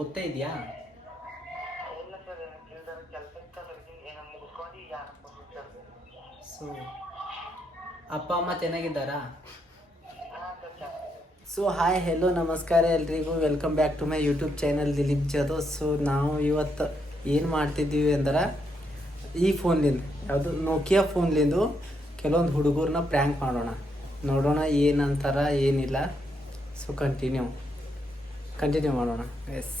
ಓದ್ತಾ ಇದೆಯಾ? ಇಲ್ಲ ಸರ್, ಕೆಲಸ ಏನೋ ಮುಗಿಸ್ಕೊಂಡು ಈಗ ಸರ್. ಸೊ ಅಪ್ಪ ಅಮ್ಮ ಚೆನ್ನಾಗಿದ್ದಾರಾ? ಹಾಂ ಸರ್. ಸೊ ಹಾಯ್ ಹೆಲೋ ನಮಸ್ಕಾರ ಎಲ್ರಿಗೂ, welcome back to my YouTube channel Dilip Jadhav. So ನಾವು ಇವತ್ತು ಏನು ಮಾಡ್ತಿದ್ದೀವಿ ಅಂದ್ರೆ ಈ ಫೋನ್ಲಿಂದ, ಯಾವುದು ನೋಕಿಯಾ ಫೋನ್ಲಿಂದು ಕೆಲವೊಂದು ಹುಡುಗರನ್ನ ಪ್ರ್ಯಾಂಕ್ ಮಾಡೋಣ, ನೋಡೋಣ ಏನಂತಾರ ಏನಿಲ್ಲ. ಸೊ ಕಂಟಿನ್ಯೂ ಮಾಡೋಣ. ಎಸ್.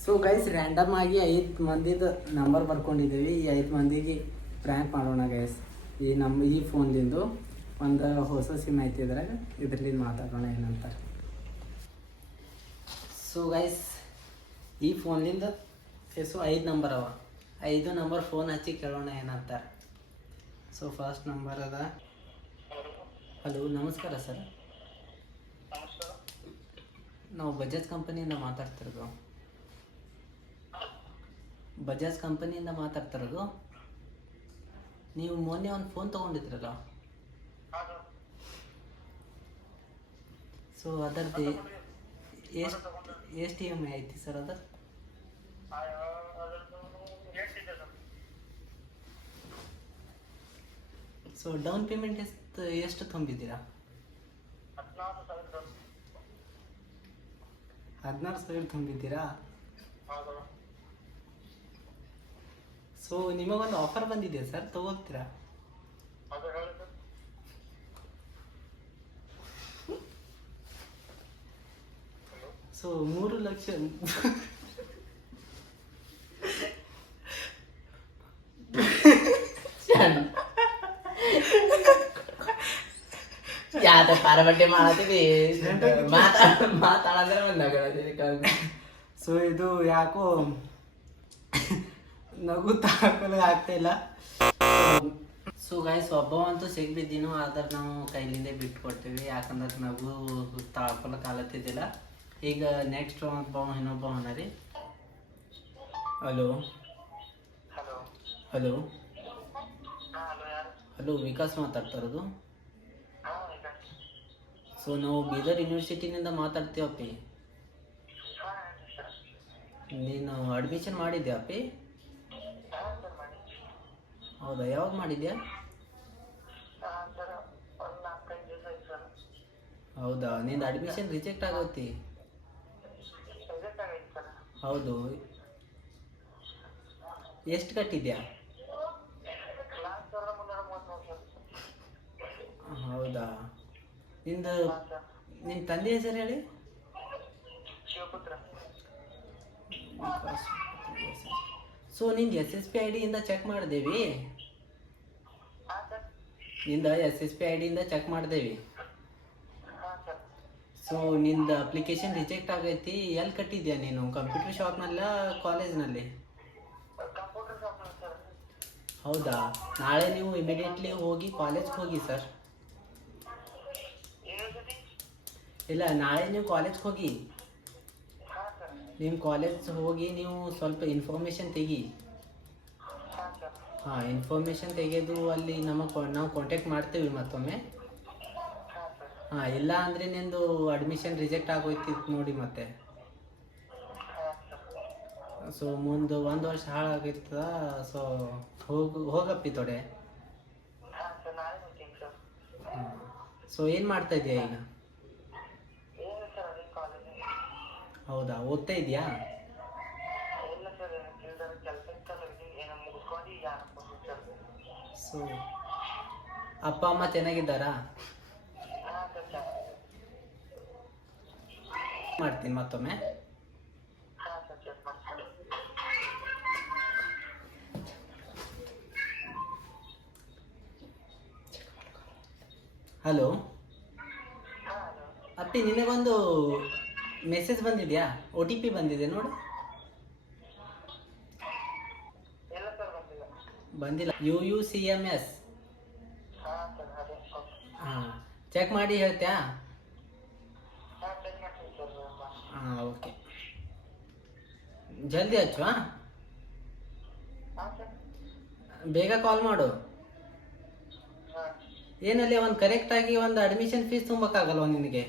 ಸೊ ಗೈಸ್, ರ್ಯಾಂಡಮ್ ಆಗಿ 5 ಮಂದಿದು ನಂಬರ್ ಬರ್ಕೊಂಡಿದ್ದೀವಿ. ಈ 5 ಮಂದಿಗೆ ಪ್ರ್ಯಾಂಕ್ ಮಾಡೋಣ ಗೈಸ್. ಈ ಫೋನ್ಲಿಂದು ಒಂದು ಹೊಸ ಸಿಮ್ ಐತಿ, ಇದ್ರಾಗ ಇದ್ರಲ್ಲಿಂದ ಮಾತಾಡೋಣ ಏನಂತಾರೆ. ಸೊ ಗೈಸ್, ಈ ಫೋನ್ಲಿಂದ 5 ನಂಬರ್ ಅವ. 5 ನಂಬರ್ ಫೋನ್ ಹಚ್ಚಿ ಕೇಳೋಣ ಏನಂತಾರೆ. ಸೊ ಫಸ್ಟ್ ನಂಬರ್ ಅದ. ಹಲೋ, ನಮಸ್ಕಾರ ಸರ್. ನಾವು ಬಜಾಜ್ ಕಂಪನಿಯಿಂದ ಮಾತಾಡ್ತಿರೋದು. ನೀವು ಮೊನ್ನೆ ಒಂದು ಫೋನ್ ತೊಗೊಂಡಿದ್ರಲ್ಲ, ಸೊ ಅದರದ್ದು ಎಷ್ಟು EMI ಐತಿ ಸರ್? ಅದರ ಸೊ ಡೌನ್ ಪೇಮೆಂಟ್ ಎಷ್ಟು ತುಂಬಿದ್ದೀರಾ? 16,000 ತುಂಬಿದ್ದೀರಾ? ಸೊ ನಿಮಗೊಂದು ಆಫರ್ ಬಂದಿದೆ ಸರ್, ತಗೋತೀರಾ? ಸೊ 3 ಲಕ್ಷ ಯಾತ ಪಾರಬಟ್ಟೆ ಮಾಡತ್ತೀವಿ, ಮಾತಾಡಿದ್ರೆ ಒಂದು. ಸೊ ಇದು ಯಾಕೋ ನಗು ತಾಕಲು ಆಗ್ತಾ ಇಲ್ಲ. ಸೊ ಗಾಯ್ಸ್, ಒಬ್ಬವಂತೂ ಸಿಗ್ಬಿದ್ದೀನೋ, ಆದ್ರೆ ನಾವು ಕೈಲಿಂದೇ ಬಿಟ್ಟು ಕೊಡ್ತೀವಿ, ಯಾಕಂದ್ರೆ ನಗು ತಾಳ್ಕೊಳಕ್ಕೆ ಆಲತ್ತಿದ್ದಿಲ್ಲ. ಈಗ ನೆಕ್ಸ್ಟ್ ಇನ್ನೊಬ್ಬ ರೀ. ಹಲೋ, ವಿಕಾಸ್ ಮಾತಾಡ್ತಾ ಇರೋದು. ಸೊ ನಾವು ಬೀದರ್ ಯೂನಿವರ್ಸಿಟಿನಿಂದ ಮಾತಾಡ್ತೀವಪ್ಪಿ. ನೀನು ಅಡ್ಮಿಷನ್ ಮಾಡಿದ್ಯಾ ಅಪ್ಪಿ? ಹೌದಾ, ಯಾವಾಗ ಮಾಡಿದ್ಯಾ? ಹೌದಾ, ನಿಂದು ಅಡ್ಮಿಷನ್ ರಿಜೆಕ್ಟ್ ಆಗೋತಿ? ಹೌದು, ಎಷ್ಟು ಕಟ್ಟಿದ್ಯಾ? ಹೌದಾ, ನಿನ್ನ ತಂದೆ ಹೆಸರು ಹೇಳಿ. ಸೊ ನಿಂದು SSP ID ಇಂದ ಚೆಕ್ ಮಾಡಿದೇವಿ. SSP ID ಇಂದ ಚೆಕ್ ಮಾಡಿದೇವಿ. ಸೊ ನಿಂದು ಅಪ್ಲಿಕೇಶನ್ ರಿಜೆಕ್ಟ್ ಆಗೈತಿ. ಎಲ್ಲಿ ಕಟ್ಟಿದ್ಯಾ ನೀನು? ಕಂಪ್ಯೂಟರ್ ಶಾಪ್ನಲ್ಲ, ಕಾಲೇಜ್ನಲ್ಲಿ? ಹೌದಾ, ನಾಳೆ ನೀವು ಇಮಿಡಿಯೇಟ್ಲಿ ಹೋಗಿ ಕಾಲೇಜ್ಗೆ ಹೋಗಿ ಸರ್. ಇಲ್ಲ, ನಾಳೆ ನೀವು ಕಾಲೇಜ್ಗೆ ಹೋಗಿ. ನಿಮ್ಮ ಕಾಲೇಜ್ ಹೋಗಿ ನೀವು ಸ್ವಲ್ಪ ಇನ್ಫಾರ್ಮೇಷನ್ ತೆಗಿ. ಹಾಂ, ಇನ್ಫಾರ್ಮೇಷನ್ ತೆಗೆದು ಅಲ್ಲಿ ನಾವು ಕಾಂಟ್ಯಾಕ್ಟ್ ಮಾಡ್ತೀವಿ ಮತ್ತೊಮ್ಮೆ. ಹಾಂ, ಇಲ್ಲ ಅಂದರೆ ನಿಂದು ಅಡ್ಮಿಷನ್ ರಿಜೆಕ್ಟ್ ಆಗೋಯ್ತಿತ್ತು ನೋಡಿ ಮತ್ತೆ. ಸೊ ಮುಂದೆ 1 ವರ್ಷ ಹಾಳಾಗಿರ್ತದ. ಸೊ ಹೋಗಪ್ಪಿ ತೊಡೆ. ಸೊ ಏನು ಮಾಡ್ತಾ ಇದೆಯಾ ಈಗ? ಹೌದಾ, ಓದ್ತಾ ಇದೆಯಾ? ಸೊ ಅಪ್ಪ ಅಮ್ಮ ಚೆನ್ನಾಗಿದ್ದಾರಾ? ಮಾಡ್ತೀನಿ ಮತ್ತೊಮ್ಮೆ. ಹಲೋ ಅಪ್ಪಿ, ನಿನಗೊಂದು ಮೆಸೇಜ್ ಬಂದಿದೆಯಾ? OTP ಬಂದಿದೆ ನೋಡು. ಬಂದಿಲ್ಲ. UUCMS. ಹಾಂ, ಚೆಕ್ ಮಾಡಿ ಹೇಳ್ತ್ಯಾ? ಹಾಂ, ಓಕೆ, ಜಲ್ದಿ ಹಚ್ಚು. ಬೇಗ ಕಾಲ್ ಮಾಡು. ಏನಲ್ಲಿ ಒಂದು ಕರೆಕ್ಟಾಗಿ ಒಂದು ಅಡ್ಮಿಷನ್ ಫೀಸ್ ತುಂಬಕ್ಕಾಗಲ್ವ ನಿನಗೆ?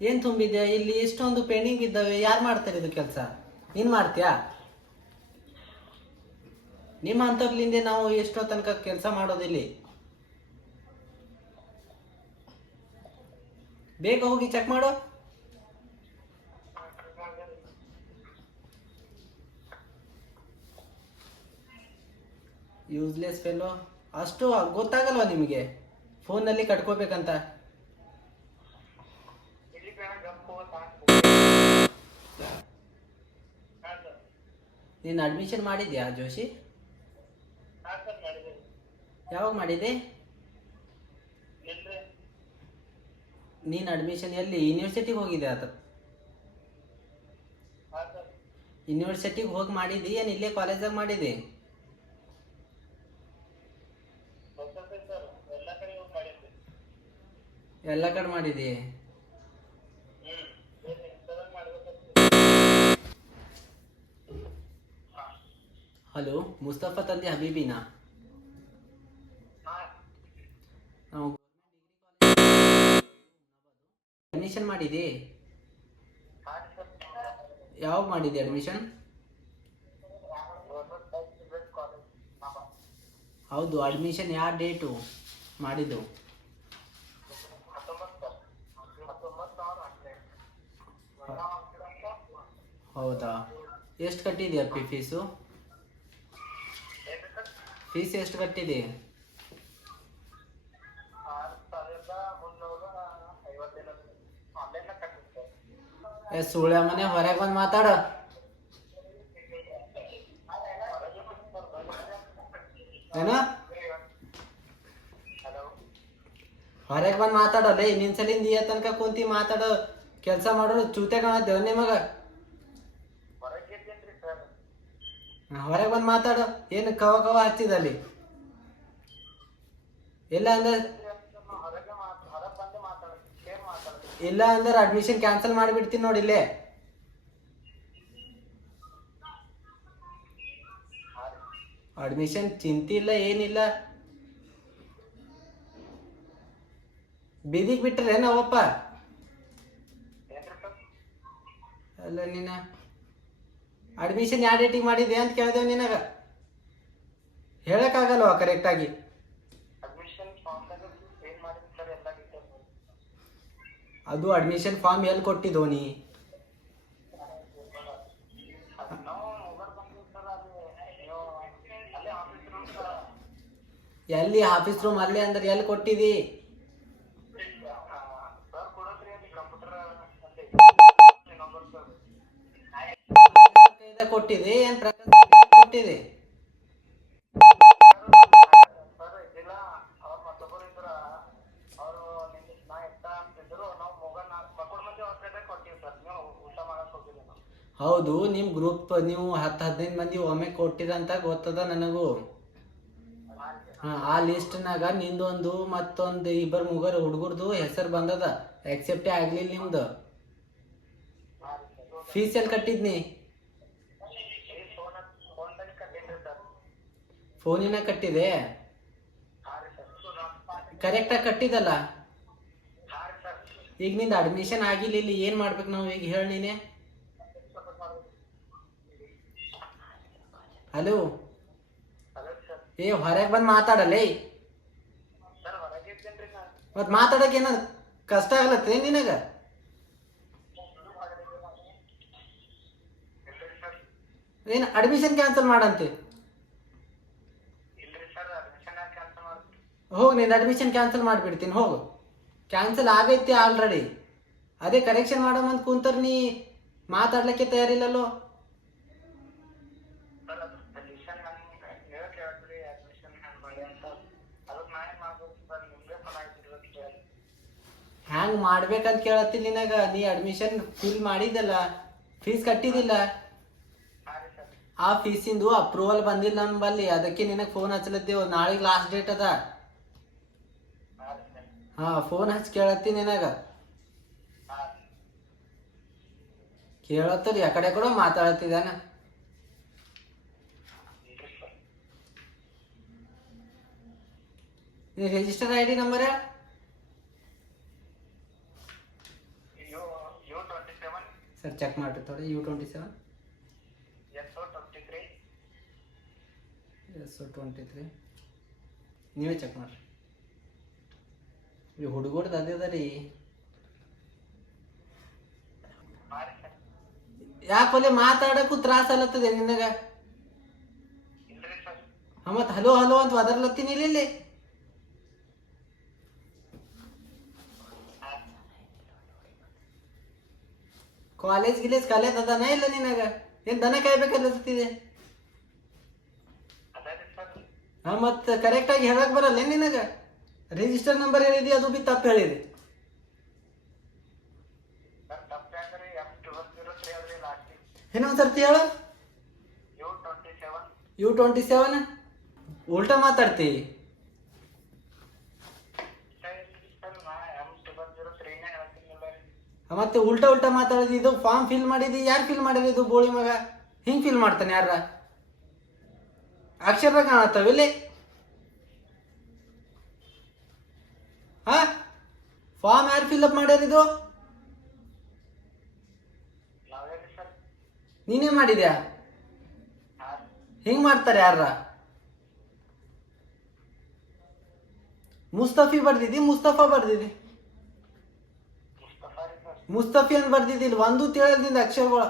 ಏನು ತುಂಬಿದೆ ಇಲ್ಲಿ? ಎಷ್ಟೊಂದು ಪೆಂಡಿಂಗ್ ಇದ್ದಾವೆ. ಯಾರು ಮಾಡ್ತಾರೆ ಇದು ಕೆಲಸ? ನೀನು ಮಾಡ್ತೀಯಾ? ನಿಮ್ಮ ಅಂಥವ್ರ್ಲಿಂದೆ ನಾವು ಎಷ್ಟೋ ತನಕ ಕೆಲಸ ಮಾಡೋದಿಲ್ಲಿ. ಬೇಗ ಹೋಗಿ ಚೆಕ್ ಮಾಡು. Useless fellow. ಅಷ್ಟು ಗೊತ್ತಾಗಲ್ವಾ ನಿಮಗೆ ಫೋನಲ್ಲಿ ಕಟ್ಕೋಬೇಕಂತ? ಇಲ್ಲಿ ಬೇಡ ಗಪ್ಪು ಸಾಕು. ಹಾಂ ಸರ್. ನೀನು ಅಡ್ಮಿಷನ್ ಮಾಡಿದ್ಯಾ ಜೋಶಿ? ಹಾಂ ಸರ್ ಮಾಡಿದ್ದೀನಿ. ಯಾವಾಗ ಮಾಡಿದೆ? ಇಲ್ರಿ. ನೀನು ಅಡ್ಮಿಷನ್ ಎಲ್ಲಿ? ಯೂನಿವರ್ಸಿಟಿಗೆ ಹೋಗಿದೆ ಆತ? ಹಾಂ ಸರ್. ಯೂನಿವರ್ಸಿಟಿಗೆ ಹೋಗಿ ಮಾಡಿದಿ ಏನು ಇಲ್ಲೇ ಕಾಲೇಜಾಗ ಮಾಡಿದೆ? ಗೊತ್ತೈತೆ ಸರ್, ಎಲ್ಲ ಕಡೆ ಹೋಗಿ ಮಾಡಿದ್ದೆ. ಎಲ್ಲ ಕಡೆ ಮಾಡಿದಿ? ಏನು ಇಂಥದಾಗ ಮಾಡ್ಬೇಕಂತ. ಹಾಂ. ಹಲೋ, ಮುಸ್ತಫಾ ತಂದೆ ಹಬೀಬಿನಾ? ಹಾಂ. ನಾವು ಅಡ್ಮಿಷನ್ ಮಾಡಿದಿ? ಮಾಡಿ ಸರ್. ಯಾವಾಗ ಮಾಡಿದೆ ಅಡ್ಮಿಷನ್? Government private college. ಹಾಂ. ಹೌದು, ಅಡ್ಮಿಷನ್ ಯಾವ ಡೇಟು ಮಾಡಿದ್ದು? 19. ಹೌದಾ, ಎಷ್ಟು ಕಟ್ಟಿದೆಯಾ ಫೀಸು? ಏನು ಸರ್? ಫೀಸ್ ಎಷ್ಟು ಕಟ್ಟಿದೆ? 6,350 ಆನ್ಲೈನ್ ಕಟ್ಟಿದ್ದೆ. ಸುಳ್ಯ ಮನೆ ಹೊರಗೆ ಬಂದು ಮಾತಾಡ. ಏನ? ಹಲೋ. ಹೊರಗೆ ಬಂದು ಮಾತಾಡೋಲ್ಲ. ನಿನ್ನ ಸಲಿಂದ ಈ ತನಕ ಕುಂತಿ ಮಾತಾಡೋ ಕೆಲಸ ಮಾಡೋದು ಚೂತೆ ಕಾಣತ್ತೇವ ನಿಮಗ? ಹೊರಗೆ ಇದ್ದೇನ್ರಿ ಸರ್. ಹೊರಗೆ ಬಂದು ಮಾತಾಡು. ಏನು ಕವ ಕವ ಹಚ್ಚಿದಲ್ಲಿ? ಇಲ್ಲ ಅಂದ್ರೆ ಹೊರಗೆ ಬಂದು ಮಾತಾಡ್ತೀನಿ, ಶೇರ್ ಮಾತಾಡ್ತೀನಿ. ಇಲ್ಲ ಅಂದ್ರೆ ಅಡ್ಮಿಷನ್ ಕ್ಯಾನ್ಸಲ್ ಮಾಡಿಬಿಡ್ತೀನಿ ನೋಡಿ ಇಲ್ಲೇ. ಅಡ್ಮಿಷನ್ ಚಿಂತೆ ಇಲ್ಲ, ಏನಿಲ್ಲ. ಬೀದಿಗೆ ಬಿಟ್ಟರೆ ನಾವಪ್ಪ. ಏನ್ರಿ ಸರ್? ಅಲ್ಲ ನೀನ ಅಡ್ಮಿಷನ್ ಯಾವ ಡೇಟಿಗೆ ಮಾಡಿದೆ ಅಂತ ಕೇಳಿದೆವು ನಿನಗ. ಹೇಳಕ್ಕಾಗಲ್ವಾ ಕರೆಕ್ಟಾಗಿ? ಅಡ್ಮಿಷನ್ ಫಾರ್ಮ್ದಾಗ ಏನ್ ಮಾಡಿದ್ರಿ ಸರ್ ಎಲ್ಲ ಡೀಟೇಲ್ಸ್? ಅದು ಅಡ್ಮಿಷನ್ ಫಾರ್ಮ್ ಎಲ್ಲಿ ಕೊಟ್ಟಿದ್ದೋ ನೀ? ನಾವು ಮೊಬೈಲ್ ಬಂದಿವಿ ಸರ್. ಅದು ನೀವು ಅಲ್ಲೇ ಆಫೀಸ್ ರೂಮ್ ಎಲ್ಲಿ ಆಫೀಸ್ ರೂಮ್? ಅಲ್ಲೇ ಅಂದ್ರೆ ಎಲ್ಲಿ ಕೊಟ್ಟಿದಿ? ಸರ್ ಕೊಡೋದ್ರಿ ಅಲ್ಲಿ ಕಂಪ್ಯೂಟರ್ ಅಲ್ಲಿ ನಂಬರ್ ಸರ್. ಕೊಟ್ಟಿದೆ ಏನ್ ಪ್ರಕಾಶ್ ಕೊಟ್ಟಿದೆ? ಸರ್ ಇದಿಲ್ಲ, ಅವ್ರು ಮತ್ತೊಬ್ಬರು ಇದ್ರ, ಅವರು ನಿಮ್ಗೆ ನಾ ಎತ್ತ ಅಂತಿದ್ರು. ನಾವು ಮೊಬೈಲ್ ಮಕ್ಕಳ ಮಂದಿ ಹೊರಗಡೆ ಕೊಟ್ಟಿವಿ ಸರ್. ನೀವು ಊಟ ಮಾಡಕ್ ಹೋಗಿಲ್ಲ ನಾವು. ಹೌದು, ನಿಮ್ಮ ಗ್ರೂಪ್ ನೀವು 10-15 ಮಂದಿ ಒಮ್ಮೆ ಕೊಟ್ಟಿದಂತ ಗೊತ್ತದ ನನಗೂ. ಆ ಲಿಸ್ಟ್ನಾಗ ನಿಂದೊಂದು ಮತ್ತೊಂದು ಇಬ್ಬರು ಮುಗರು ಹುಡುಗರ್ದು ಹೆಸರು ಬಂದದ. ಎಕ್ಸೆಪ್ಟೇ ಆಗ್ಲಿಲ್ಲ ನಿಮ್ದು. ಫೀಸ್ ಎಲ್ಲಿ ಕಟ್ಟಿದ್ನಿ? ಫೋನ್ದಾಗ ಕಟ್ಟಿದ್ರಿ ಸರ್. ಫೋನಿನ ಕಟ್ಟಿದೆ? ಹಾಂ ರೀ ಸರ್. ಕರೆಕ್ಟಾಗಿ ಕಟ್ಟಿದಲ್ಲ? ಹಾಂ ರೀ ಸರ್. ಈಗ ನಿಂದು ಅಡ್ಮಿಷನ್ ಆಗಿಲ್ಲ, ಇಲ್ಲಿ ಏನು ಮಾಡ್ಬೇಕು ನಾವು ಈಗ? ಹೇಳಿ ನೀನೆ. Hello, hello sir. ಏ ಹೊರಗೆ ಬಂದು ಮಾತಾಡಲ್ಲೇ. ಸರ್ ಹೊರಗೆ ಇದ್ದೇನ್ರಿ ನಾನು. ಮತ್ತು ಮಾತಾಡೋಕೆ ಏನಾದ್ರು ಕಷ್ಟ ಆಗ್ಲತ್ತೇ ನಿನಗ? ಇಲ್ರಿ ಸರ್. ಏನು ಅಡ್ಮಿಷನ್ ಕ್ಯಾನ್ಸಲ್ ಮಾಡಂತೆ? ಇಲ್ರಿ ಸರ್, ಅಡ್ಮಿಷನ್ ಯಾಕೆ ಕ್ಯಾನ್ಸಲ್ ಮಾಡ್ತೀವಿ? ಹೋಗು, ನಿನ್ನ ಅಡ್ಮಿಷನ್ ಕ್ಯಾನ್ಸಲ್ ಮಾಡಿಬಿಡ್ತೀನಿ. ಹೋಗು, ಕ್ಯಾನ್ಸಲ್ ಆಗೈತಿ ಆಲ್ರೆಡಿ. ಅದೇ ಕರೆಕ್ಷನ್ ಮಾಡಮಂತ ಕುಂತರ್ ನೀ ಮಾತಾಡ್ಲಿಕ್ಕೆ ತಯಾರಿಲ್ಲಲ್ಲೋ. ಸರ್ ಅದು ಅಡ್ಮಿಷನ್ ನೀವೇ ಕೇಳ್ತೀರಿ, ಅಡ್ಮಿಷನ್ ಹ್ಯಾಂಗ್ ಮಾಡಿ ಅಂತ. ಅದಕ್ಕೆ ನಾನೇ ಮಾಡ್ಬೇಕು ಸರ್, ನಿಮಗೆ ಚೆನ್ನಾಗಿರ್ಬೇಕು ಕೇಳಿ. ಹ್ಯಾಂಗೆ ಮಾಡ್ಬೇಕಂತ ಕೇಳತ್ತೀನಿ ನಿನಗ. ನೀ ಅಡ್ಮಿಷನ್ ಫಿಲ್ ಮಾಡಿದಲ್ಲ, ಫೀಸ್ ಕಟ್ಟಿದಿಲ್ಲ. ಹಾಂ ರೀ ಸರ್. ಆ ಫೀಸಿಂದು ಅಪ್ರೂವಲ್ ಬಂದಿಲ್ಲ ನಮ್ಮಲ್ಲಿ. ಅದಕ್ಕೆ ನಿನಗೆ ಫೋನ್ ಹಚ್ಚಲತ್ತೇವು. ನಾಳೆಗೆ ಲಾಸ್ಟ್ ಡೇಟ್ ಅದ. ಹಾಂ ರೀ ಸರ್. ಹಾಂ, ಫೋನ್ ಹಚ್ಚಿ ಕೇಳತ್ತೀನಿ ನಿನಗ. ಹಾಂ. ಕೇಳತ್ತರಿ ಆ ಕಡೆ ಕೂಡ ಮಾತಾಡತ್ತಿದ್ದಾನ. ಇಲ್ರಿ ಸರ್. ನೀ ರಿಜಿಸ್ಟರ್ ID ನಂಬರ್? ಅಯ್ಯೋ ಸರ್ ಚೆಕ್ ಮಾಡಿರಿ ತೋರಿ U27 SO23 SO23 ನೀವೇ ಚೆಕ್ ಮಾಡಿರಿ. ಈ ಹುಡುಗರ್ದು ಅದೇ ಅದ ರೀ. ಮಾಡಿ ಸರ್. ಯಾಕೆ ಮಾತಾಡಕ್ಕೂ ತ್ರಾಸ ಅಲ್ಲತ್ತದೆ ನಿನಗ? ಇಲ್ರಿ ಸರ್. ಮತ್ತು ಹಲೋ ಹಲೋ ಅಂತ ಒದರ್ಲತ್ತೀನಿ ಇಲ್ಲಿ. ಕಾಲೇಜ್ ಗಿಲೇಜ್ ಕಲಿಯೋದು ಅದನ ಇಲ್ಲ ನಿನಗ? ಏನು ದನ ಕಾಯ್ಬೇಕಲ್ಲತ್ತಿದೆ? ಅದೇ ಸರ್. ಹಾಂ ಮತ್ತು ಕರೆಕ್ಟಾಗಿ ಹೇಳಕ್ ಬರಲ್ಲ ಏನು ನಿನಗ? ರಿಜಿಸ್ಟರ್ ನಂಬರ್ ಹೇಳಿದಿ ಅದು ಬಿ ತಪ್ಪು ಹೇಳಿದೆ. ಸರ್ ತಪ್ಪು ಅಂದ್ರೆ M1203 ಅದ್ರಿ ಲಾಸ್ಟಿಗೆ. ಇನ್ನೊಂದು ಸರ್ತಿ ಹೇಳು. U27 U27 ಉಲ್ಟಾ ಮಾತಾಡ್ತಿ. ಸರ್ ನಾ M1203 ನೇ ಹೇಳ್ತೀನಿಲ್ಲ ರೀ. ಮತ್ತೆ ಉಲ್ಟಾ ಉಲ್ಟಾ ಮಾತಾಡಿದಿ. ಇದು ಫಾರ್ಮ್ ಫಿಲ್ ಮಾಡಿದಿ. ಯಾರು ಫಿಲ್ ಮಾಡಿರಿ ಇದು ಬೋಳಿ ಮಗ? ಹಿಂಗೆ ಫಿಲ್ ಮಾಡ್ತಾನೆ ಯಾರ? ಅಕ್ಷರ ಕಾಣತ್ತವಿಲ್ಲಿ. ಹಾ ಫಾರ್ಮ್ ಯಾರು ಫಿಲ್ಅಪ್ ಮಾಡ್ಯಾರಿದು? ನಾವೇನು ಸರ್? ನೀನೇ ಮಾಡಿದ್ಯಾ? ಹಾಂ. ಹಿಂಗೆ ಮಾಡ್ತಾರೆ ಯಾರ? ಮುಸ್ತಫಿ ಬರ್ದಿದ್ದಿ ಮುಸ್ತಫಾ ಬರ್ದಿದ್ದಿ? ಮುಸ್ತಫಾ ರೀ ಸರ್. ಮುಸ್ತಫಿ ಅಂತ ಬರ್ದಿದ್ದಿಲ್ಲ. ಒಂದು ತಿಳಿದಿಂದ ಅಕ್ಷರಗಳು.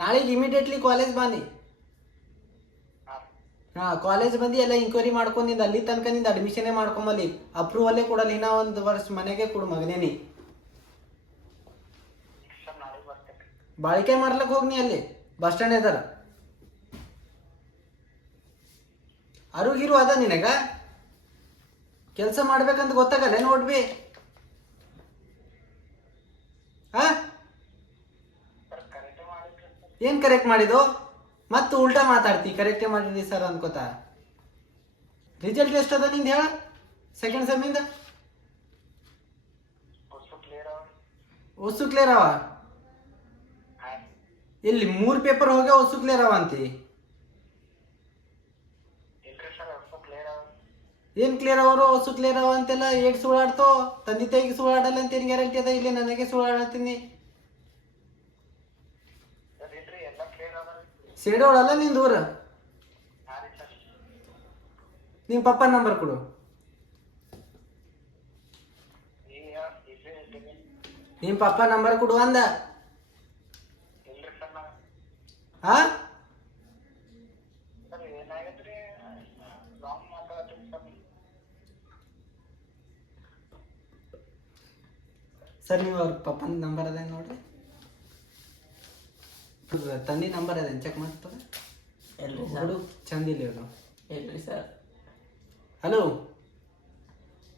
ನಾಳೆಗೆ ಇಮಿಡಿಯೇಟ್ಲಿ ಕಾಲೇಜ್ ಬಾನಿ. ಹಾಂ. ಹಾಂ ಕಾಲೇಜ್ ಬಂದು ಎಲ್ಲ ಇಂಕ್ವೈರಿ ಮಾಡ್ಕೊಂಡಿದ್ದ ಅಲ್ಲಿ ತನಕ ನಿಂದ ಅಡ್ಮಿಷನೇ ಮಾಡ್ಕೊಂಬಲ್ಲಿ. ಅಪ್ರೂವಲ್ಲೇ ಕೊಡಲ್ಲ. ಇನ್ನೂ ಒಂದು ವರ್ಷ ಮನೆಗೆ ಕೊಡು ಮಗನೇನಿ. ಸರ್ ನಾಳೆಗೆ ಬರ್ತೇನೆ. ಬಾಳಿಕೆ ಮಾಡ್ಲಕ್ಕೆ ಹೋಗಿ ನೀ ಅಲ್ಲಿ ಬಸ್ ಸ್ಟ್ಯಾಂಡ್ ಎದಾರ. ಅರುಗಿರು ಅದ ನಿನಗ? ಕೆಲಸ ಮಾಡ್ಬೇಕಂತ ಗೊತ್ತಾಗಲ್ಲ ನೋಡ್ಬಿ. ಹಾ ಸರ್ ಕರೆಕ್ಟೇ ಮಾಡಿದ್ರಿ ಸರ್. ಏನು ಕರೆಕ್ಟ್ ಮಾಡಿದ್ದು? ಮತ್ತು ಉಲ್ಟಾ ಮಾತಾಡ್ತಿ. ಕರೆಕ್ಟೇ ಮಾಡಿದ್ದಿ ಸರ್ ಅನ್ಕೋತ. ರಿಸಲ್ಟ್ ಎಷ್ಟು ಅದ ನಿಂದು ಹೇಳ? ಸೆಕೆಂಡ್ ಸೆಮ್ಮಿಂದ ಹೊಸು ಕ್ಲಿಯರ್ ಅವ. ಹೊಸು ಕ್ಲಿಯರ್ ಅವ? ಹಾಂ. ಇಲ್ಲಿ 3 ಪೇಪರ್ ಹೋಗ್ಯಾವ ಹೊಸು ಕ್ಲಿಯರ್ ಅವ ಅಂತಿ. ಇಲ್ರಿ ಸರ್ ಹೊಸು ಕ್ಲಿಯರ್ ಅವ. ಏನು ಕ್ಲಿಯರ್ ಅವರು ಹೊಸು ಕ್ಲಿಯರ್ ಅವ ಅಂತೆಲ್ಲ ಏಟ್ ಸುಳ್ಳಾಡ್ತೋ? ತಂದೆ ತಾಯಿಗೆ ಸುಳ್ಳಾಡಲ್ಲ ಅಂತ ಏನು ಗ್ಯಾರಂಟಿ ಅದ? ಇಲ್ಲಿ ನನಗೆ ಸುಳ್ಳಾಡ್ತೀನಿ. ಸರ್ ಇಲ್ರಿ ಎಲ್ಲ ಕ್ಲಿಯರ್ ಅವ. ಸೇಡೋಳಲ್ಲ ನಿಂದು ಊರು? ಹಾಂ ರೀ ಸರ್. ನಿಮ್ಮ ಪಪ್ಪನ ನಂಬರ್ ಕೊಡು. ಇಲ್ರಿ ಹೇಳ್ತೀನಿ. ನಿಮ್ಮ ಪಪ್ಪ ನಂಬರ್ ಕೊಡು ಅಂದ. ಇಲ್ರಿ ಸರ್ ನಾ. ಹಾಂ ಸರ್ ಏನಾಗೈತ್ರಿ ರಾಂಗ್ ಮಾತಾಡ್ತೀನಿ ಸರ್. ಸರ್ ನೀವು ಅವ್ರ ಪಪ್ಪನ ನಂಬರ್ ಅದೇನು ನೋಡ್ರಿ. ತಂದೆ ನಂಬರ್ ಅದೇನು ಚೆಕ್ ಮಾಡ್ತಾರೆ. ಎಲ್ರಿ ಸರ್? ಹುಡುಗ ಚಂದಿಲ್ಲ ಇವನು. ಎಲ್ರಿ ಸರ್? Hello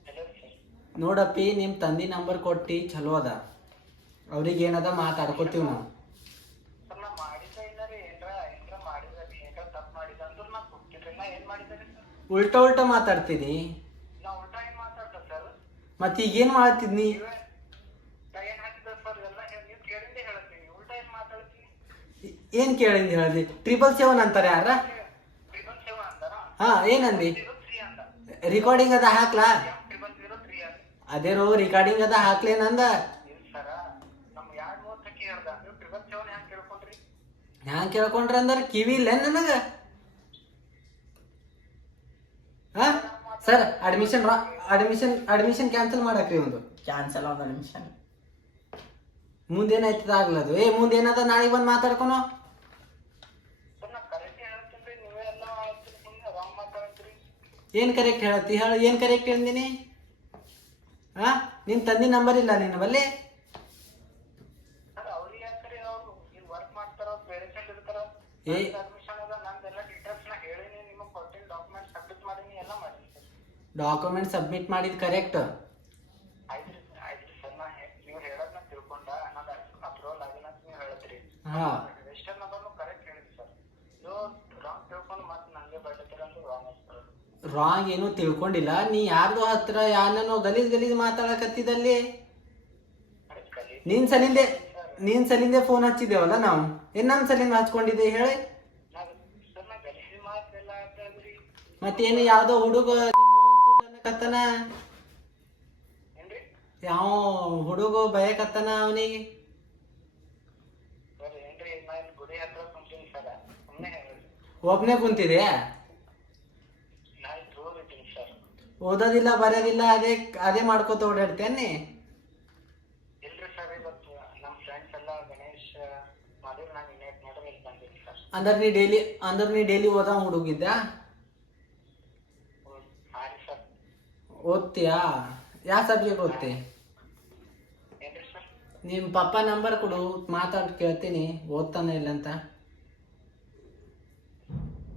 hello sir. ನೋಡಪ್ಪಿ, ನಿಮ್ಮ ತಂದೆ ನಂಬರ್ ಕೊಟ್ಟು ಚಲೋ ಅದ. ಅವ್ರಿಗೆ ಏನದ ಮಾತಾಡ್ಕೋತೀವಿ ನಾವು. ಸರ್ ನಾ ಮಾಡಿದ್ದ ಇಲ್ಲ ರೀ. ಏನ್ರ ಮಾಡಿದ ಏನ್ರ ತಪ್ಪು ಮಾಡಿದ ಅಂದ್ರೆ ನಾ ಕೊಡ್ತಿದ್ರಿ. ನಾ ಏನು ಮಾಡಿದ್ದೆ ರೀ ಸರ್? ಉಲ್ಟಾ ಉಲ್ಟಾ ಮಾತಾಡ್ತೀನಿ. ನಾ ಉಲ್ಟಾ ಏನು ಮಾತಾಡ್ದೆ ಸರ್? ಮತ್ತೆ ಈಗೇನು ಮಾಡ್ತಿದ್ನಿ? ನಾ ಏನು ಹಾಕಿದ್ದೆ ಸರ್? ಎಲ್ಲ ನೀವು ಕೇಳಿಂದೇ ಹೇಳ್ತೀನಿ. ಉಲ್ಟಾ ಏನು ಮಾತಾಡ್ತೀನಿ? ಏನು ಕೇಳಿಂದ ಹೇಳ್ದಿ? 777 ಅಂತಾರೆ ಯಾರ? 777 ಅಂತಾರ? ಹಾಂ ಏನಂದಿ? 03 ಅಂದ. ರಿಕಾರ್ಡಿಂಗ್ ಅದ ಹಾಕ್ಲಾ? M0003 ಅಂದ. ಅದೇ ರೋ ರಿಕಾರ್ಡಿಂಗ್ ಅದ ಹಾಕ್ಲೇನಂದ? ಇಲ್ಲ ಸರ. ನಮ್ 2-3 ತಕ್ಕಿ ಹೇಳ್ದ. ನೀವು 777 ಹ್ಯಾಂಗ ಕೇಳ್ಕೊಂಡ್ರಿ? ಹ್ಯಾಂಗ ಕೇಳ್ಕೊಂಡ್ರ ಅಂದ್ರೆ ಕಿವಿ ಇಲ್ಲ ನನಗೆ? ಹಾಂ ಸರ್ ಅಡ್ಮಿಷನ್ ಕ್ಯಾನ್ಸಲ್ ಮಾಡಕ್ರಿ ಒಂದು. ಕ್ಯಾನ್ಸಲ್ ಆದ ನಿಮಿಷ. ಮುಂದೇನಾಯ್ತದ ಆಗ್ಲದು. ಮುಂದೇನದ ನಾಳೆಗೆ ಬಂದು ಮಾತಾಡ್ಕೊನೋ. ಸರ್ ನಾ ಕರೆಕ್ಟ್ ಹೇಳ್ತೀನಿ. ನೀವೇ ಎಲ್ಲ ಹೇಳ್ತೀರಿ. ಸುಮ್ಮನೆ ರಾಂಗ್ ಮಾತಾಡ್ತೀರಿ. ಏನು ಕರೆಕ್ಟ್ ಹೇಳತ್ತಿ ಹೇಳು? ಏನು ಕರೆಕ್ಟ್ ಹೇಳಿದ್ದೀನಿ? ಹಾಂ ನಿಮ್ಮ ತಂದೆ ನಂಬರ್ ಇಲ್ಲ ನಿನ್ನ ಬಲ್ಲಿ? ಸರ್ ಅವ್ರಿಗೆ ಯಾಕ್ರಿ? ಅವ್ರು ಇಲ್ಲಿ ವರ್ಕ್ ಮಾಡ್ತಾರ, ಬೇರೆ ಸೈಡ್ ಇರ್ತಾರ. ಏ ಅಡ್ಮಿಷನ್ ಅದ. ನಂದೆಲ್ಲ ಡೀಟೇಲ್ಸ್ ನ ಹೇಳಿನಿ. ನಿಮಗೆ ಕೊಟ್ಟಿನ ಡಾಕ್ಯುಮೆಂಟ್ ಸಬ್ಮಿಟ್ ಮಾಡೀನಿ. ಎಲ್ಲ ಮಾಡೀನಿ ಸರ್. ಡಾಕ್ಯುಮೆಂಟ್ ಸಬ್ಮಿಟ್ ಮಾಡಿದ್ ಕರೆಕ್ಟ್? ಆಯ್ತ್ರಿ ಸರ್. ನೀವು ಹೇಳೋದನ್ನ ತಿಳ್ಕೊಂಡ ನಾನು ಅಪ್ರೂವಲ್ ಆಗಿಲ್ಲ ಅಂತ ನೀವು ಹೇಳ್ತೀರಿ. ಹಾಂ ರಿಜಿಸ್ಟರ್ ನಂಬರ್ನು ಕರೆಕ್ಟ್ ಹೇಳಿದ್ರಿ ಸರ್. ನೀವು ರಾಂಗ್ ತಿಳ್ಕೊಂಡು ಮತ್ತೆ ನನಗೆ ಬರ್ಲಿಕ್ಕೆ ಅಂತ ರಾಂಗ್ ಸರ್. ರಾಂಗ್ ಏನು ತಿಳ್ಕೊಂಡಿಲ್ಲ. ನೀ ಯಾರ್ದು ಹತ್ರ ಯಾರನ್ನೋ ಗಲೀಜ್ ಮಾತಾಡಕತ್ತಿದ್ದಲ್ಲಿ ನೀನ್ ಸಲಿಂದೆ ಫೋನ್ ಹಚ್ಚಿದ್ದೇವಲ್ಲ ನಾವು. ಏನ್ ನಮ್ಮ ಸಲಿಂದ ಹಚ್ಕೊಂಡಿದ್ದೆ ಹೇಳಿ? ಸರ್ ನಾ ಗಲೀಜ್ ಮಾತೆಲ್ಲ ಆಗ್ತಾದ್ರಿ. ಮತ್ತೇನು ಯಾವ್ದೋ ಹುಡುಗ ಕತ್ತನ? ಏನ್ರಿ ಯಾವ ಹುಡುಗ ಬಯಕತ್ತಾನ ಅವನಿಗೆ? ಸರ್ ಏನ್ರಿ ನಾ ಇಲ್ಲಿ ಗುಡಿ ಹತ್ರ ಕುಂತೀನಿ ಸರ್, ಸುಮ್ಮನೆ ಒಬ್ನೇ ಕುಂತಿದೆ? ನಾ ಇಲ್ಲಿ ದೂರ ಇದ್ದೀನಿ ಸರ್. ಓದೋದಿಲ್ಲ ಬರೋದಿಲ್ಲ ಅದೇ ಅದೇ ಮಾಡ್ಕೋತ ಓಡಾಡ್ತೇನೆ? ಇಲ್ರಿ ಸರ್, ಇವತ್ತು ನಮ್ಮ ಫ್ರೆಂಡ್ಸ್ ಎಲ್ಲ ಗಣೇಶ್ ಮಾಡಿದ್ರೆ ನಾನು ಇನ್ವೈಟ್ ಮಾಡಿದ್ರೆ ಇಲ್ಲಿ ಬಂದಿದ್ದೀನಿ ಸರ್. ಅಂದ್ರೆ ನೀ ಡೈಲಿ ಓದೋ ಹುಡುಗಿದ್ದ? ಹಾಂ ರೀ ಸರ್. ಓದ್ತೀಯಾ? ಯಾವ ಸಬ್ಜೆಕ್ಟ್ ಓದ್ತಿ? ಏನ್ರಿ ಸರ್? ನಿಮ್ಮ ಪಪ್ಪ ನಂಬರ್ ಕೊಡು, ಮಾತಾಡಿ ಕೇಳ್ತೀನಿ ಓದ್ತಾನೆ ಇಲ್ಲ ಅಂತ.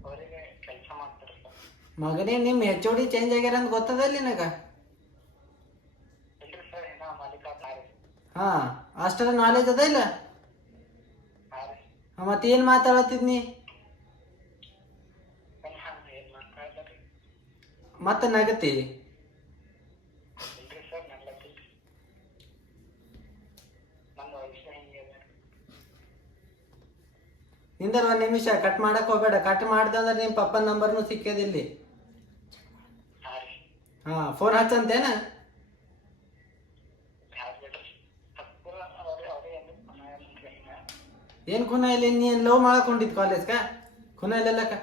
ಅವರಿಗೆ ಕೆಲಸ ಮಾಡ್ತಾರೆ ಸರ್. ಮಗನೇ ನಿಮ್ಮ ಎಚ್ ಓ ಡಿ ಚೇಂಜ್ ಆಗ್ಯಾರ ಅಂತ ಗೊತ್ತದಲ್ಲ ನಿನಗ? ಇಲ್ರಿ ಸರ್, ಏನೋ ಮಾಲೀಕ ತಾರಿ. ಹಾಂ, ಅಷ್ಟರ ನಾಲೆಜ್ ಅದ ಇಲ್ಲ? ಹಾಂ ರೀ. ಮತ್ತೇನು ಮಾತಾಡತ್ತಿದ್ನಿ? ಏನು ಮಾತಾಡ್ತಾರೆ? ಮತ್ತೆ ನಗತಿ? ಇಲ್ರಿ ಸರ್, ನಲ್ಲತ್ತಿಲ್ರಿ. ನನ್ನ ವಯಸ್ಸು ಹೆಂಗೆ ಅದ? ನಿಂದರ್ ಒಂದು ನಿಮಿಷ, ಕಟ್ ಮಾಡಕ್ ಹೋಗ್ಬೇಡ. ಕಟ್ ಮಾಡ್ದಂದ್ರೆ ನಿಮ್ಮ ಪಪ್ಪನ ನಂಬರ್ನು ಸಿಕ್ಕೋದಿಲ್ಲಿ. ಹಾಂ ರೀ. ಹಾಂ, ಫೋನ್ ಹಚ್ಚಂತೇನ? ಯಾರು ಬಿಡ್ರಿ ಹತ್ತಿರ ಅವ್ರೇ ಏನು ಮನೆಯಲ್ರಿ ಹಿಂಗೆ. ಏನು ಖುನ ಇಲ್ಲಿ? ನೀನು ಲವ್ ಮಾಡಕೊಂಡಿದ್ದು ಕಾಲೇಜ್ಗ? ಖುನ ಇಲ್ಲಕ್ಕ?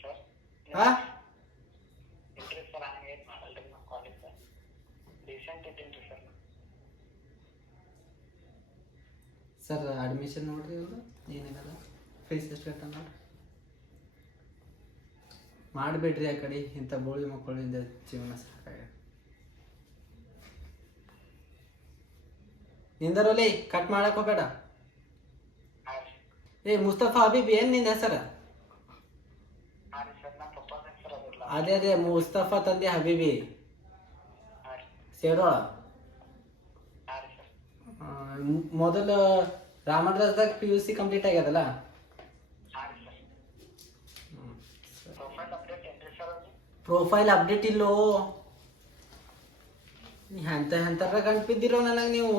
ಸರ್ ಹಾಂ, ಇಲ್ರಿ ಸರ್, ಹಂಗೆ ಏನು ಮಾಡಲ್ರಿ ನಾವು ಕಾಲೇಜ್ ರೀಸೆಂಟ್ ಇದ್ದೀನಿ ರೀ ಸರ್. ಸರ್ ಅಡ್ಮಿಷನ್ ನೋಡ್ರಿ ಇವ್ರು ಏನೇನದ ಫೀಸ್ ಎಷ್ಟು ಕಟ್ಟ ನೋಡ್ರಿ. ಮಾಡಿಬಿಡ್ರಿ ಆ ಕಡೆ, ಇಂಥ ಬೋಳಿ ಮಕ್ಕಳಿಂದ ಜೀವನ ಸಾಕಾಗ. ನಿಂದರೋಲಿ, ಕಟ್ ಮಾಡಕ್ ಹೋಗ್ಬೇಡ. ಹಾಂ ರೀ. ಏ ಮುಸ್ತಫಾ ಹಬೀಬ್, ಏನು ನಿನ್ನ ಹೆಸರು? ಹಾಂ ರೀ ಸರ್, ನಮ್ಮ ಪಪ್ಪಾದ ಹೆಸರು ಅದಿಲ್ಲ. ಅದೇ ಮುಸ್ತಫಾ ತಂದೆ ಹಬೀಬಿ ಹಾಂ ರೀ. ಸೇಡೋಳ. ಹಾಂ ರೀ ಸರ್. ಮೊದಲು ರಾಮರಾಜ್ದಾಗ PUC ಕಂಪ್ಲೀಟ್ ಆಗ್ಯದಲ್ಲ? ಹಾಂ ರೀ ಸರ್. ಪ್ರೊಫೈಲ್ ಅಪ್ಡೇಟ್ ಏನ್ರಿ ಸರ್ ಅದು? ಪ್ರೊಫೈಲ್ ಅಪ್ಡೇಟ್ ಇಲ್ಲೋ. ಎಂಥರ ಕಣ್ಪಿದ್ದಿರೋ ನನಗೆ ನೀವು.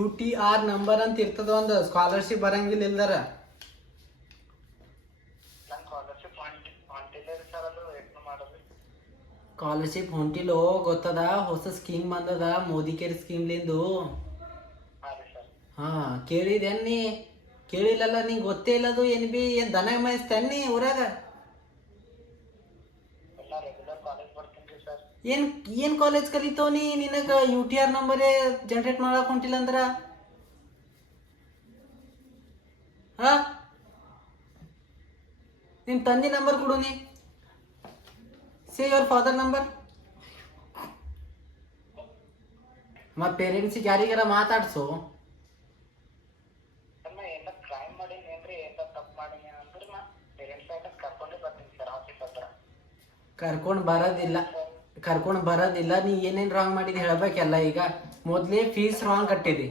UTR ನಂಬರ್ ಅಂತ ಇರ್ತದ, ಒಂದು ಸ್ಕಾಲರ್ಶಿಪ್ ಬರಂಗಿಲ್ಲ ಇಲ್ದಾರ. ನನ್ನ ಸ್ಕಾಲರ್ಶಿಪ್ ಹೊಂಟಿಲ್ಲ ರೀ ಸರ್, ಅದು ಏನು ಮಾಡೋದು? ಸ್ಕಾಲರ್ಶಿಪ್ ಹೊಂಟಿಲ್ಲೋ ಗೊತ್ತದ? ಹೊಸ ಸ್ಕೀಮ್ ಬಂದದ, ಮೋದಿ ಕೇರ್ ಸ್ಕೀಮ್ಲಿಂದು. ಹಾಂ ರೀ ಸರ್. ಹಾಂ, ಕೇಳಿದೇನ್ ನೀ? ಕೇಳಿಲ್ಲಲ್ಲ, ನಿಂಗೆ ಗೊತ್ತೇ ಇಲ್ಲದು. ಏನು ಬಿ ಏನು ದನ ಮೇಯಿಸ್ತೇನೆ ಊರಾಗ? ಎಲ್ಲ ರೆಗ್ಯುಲರ್ ಕಾಲೇಜ್ ಬರ್ತೀನಿ ರೀ ಸರ್. ಏನು ಕಾಲೇಜ್ ಕಲಿತೋ ನೀ? ನಿನಗೆ UTR ನಂಬರೇ ಜನ್ರೇಟ್ ಮಾಡಕ್ ಹೊಂಟಿಲ್ಲ ಅಂದ್ರ? ಹಾ, ನಿಮ್ಮ ತಂದೆ ನಂಬರ್ ಕೊಡು ನೀ. ಸೇ ಯುವರ್ ಫಾದರ್ ನಂಬರ್. ಮತ್ತು ಪೇರೆಂಟ್ಸಿಗೆ ಯಾರಿಗಾರ ಮಾತಾಡ್ಸು. ಸರ್, ನಾ ಏನಾರ ಕ್ರೈಮ್ ಮಾಡೀನಿ ಏನ್ರಿ, ಏನಾರ ತಪ್ಪು ಮಾಡೀನಿ ಅಂದ್ರೆ ನಾ ಪೇರೆಂಟ್ಸ್ ಆಯ್ತು ಕರ್ಕೊಂಡೇ ಬರ್ತೀನಿ ಸರ್ ಆಫೀಸ್ ಹತ್ರ. ಕರ್ಕೊಂಡು ಬರೋದಿಲ್ಲ. ನೀ ಏನೇನು ರಾಂಗ್ ಮಾಡಿದ್ದು ಹೇಳ್ಬೇಕೆಲ್ಲ. ಈಗ ಮೊದಲೇ ಫೀಸ್ ರಾಂಗ್ ಕಟ್ಟಿದಿ.